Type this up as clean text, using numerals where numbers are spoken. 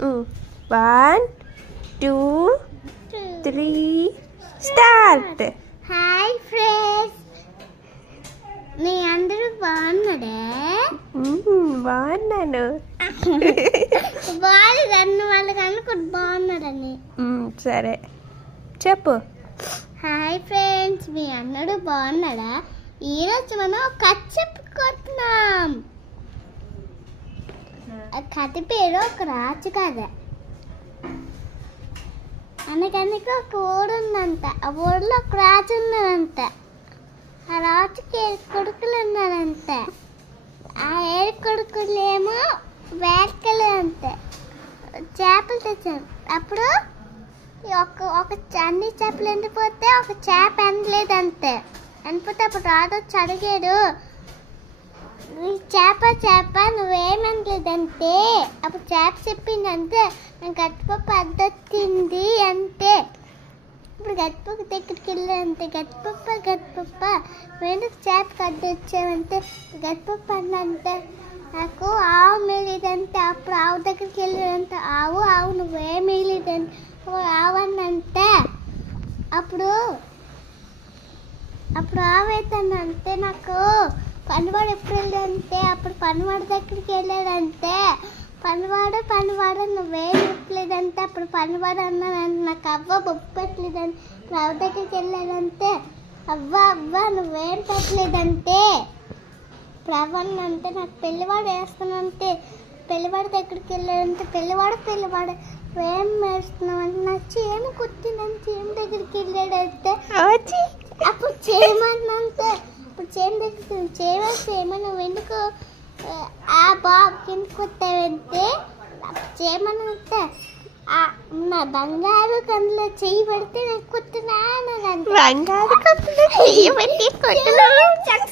1 2 3 start. Hi friends, మీ అందరూ బాగున్నాడే? బాగున్నాను. బాగుంది వాళ్ళకి అనుకుంటు బాగున్నాడని. సరే చెప్పు. హాయ్ ఫ్రెండ్స్, మీ అందరూ బాగున్నాడా? ఈరోజు మనం ఒక కథ చెప్పుకుంటున్నాం. ఆ కథ పేరు ఒక రాజు కథ. అనగనగా ఒక ఊరు ఉందంట. ఆ ఊరిలో ఒక రాజు ఉన్నాడంట. ఆ రాజుకి 7 కొడుకులు ఉన్నారంట. ఆ 7 కొడుకులేమో వేటకలు అంతే చేపలు తెచ్చారు. అప్పుడు ఒక అన్ని చేపలు ఎండిపోతే ఒక చేప ఎండలేదంతే. ఎండిపోతే అప్పుడు రాజు వచ్చి అడిగాడు, చేప నువ్వేమంటలేదంటే. అప్పుడు చేప చెప్పిందంటే, నాకు గట్టిపప్పు అద్దొచ్చింది అంతే. ఇప్పుడు గట్టిపప్పు దగ్గరికి వెళ్ళారంటే, గట్టిపప్ప ఎందుకు చేపకి అద్దొచ్చావంటే, గట్టిపప్పు అన్నంటే నాకు ఆవు మిగిలిదంటే. అప్పుడు ఆవు దగ్గరికి వెళ్ళారంటే, ఆవు నువ్వేం మిగిలిదంటే ఆవు అన్నంటే. అప్పుడు ఆవు అవుతానంటే, నాకు పనివాడు ఎప్పుడు వెళ్ళాడంటే, అప్పుడు పనివాడి దగ్గరికి వెళ్ళాడంటే, పనివాడు నువ్వేం పెట్టలేదంటే. అప్పుడు పనివాడు అన్నానంటే, నాకు అవ్వ బొప్పు పెట్టలేదని. రావు దగ్గరికి వెళ్ళాడంటే, అవ్వ నువ్వేం పెట్టలేదంటే. ప్రవన్నంటే, నాకు పెళ్లివాడు వేస్తానంటే, పెళ్లివాడి దగ్గరికి వెళ్ళాడంటే, పెళ్లివాడు ఏం వేస్తున్నావంటే, నాకు చేను కుట్టిందని చేను దగ్గరికి వెళ్ళాడంటే. అప్పుడు చేయమన్నంటే, ఇప్పుడు చేను దగ్గరికి చేయమని నువ్వు ఎందుకు ఆ బాబు కిందకు వస్తావంటే, చేయమనంటే నా బంగారు కందులో చెయ్యి పెడితే నాకు కుట్టినా. బంగారు కందులో చెయ్యి పెట్టి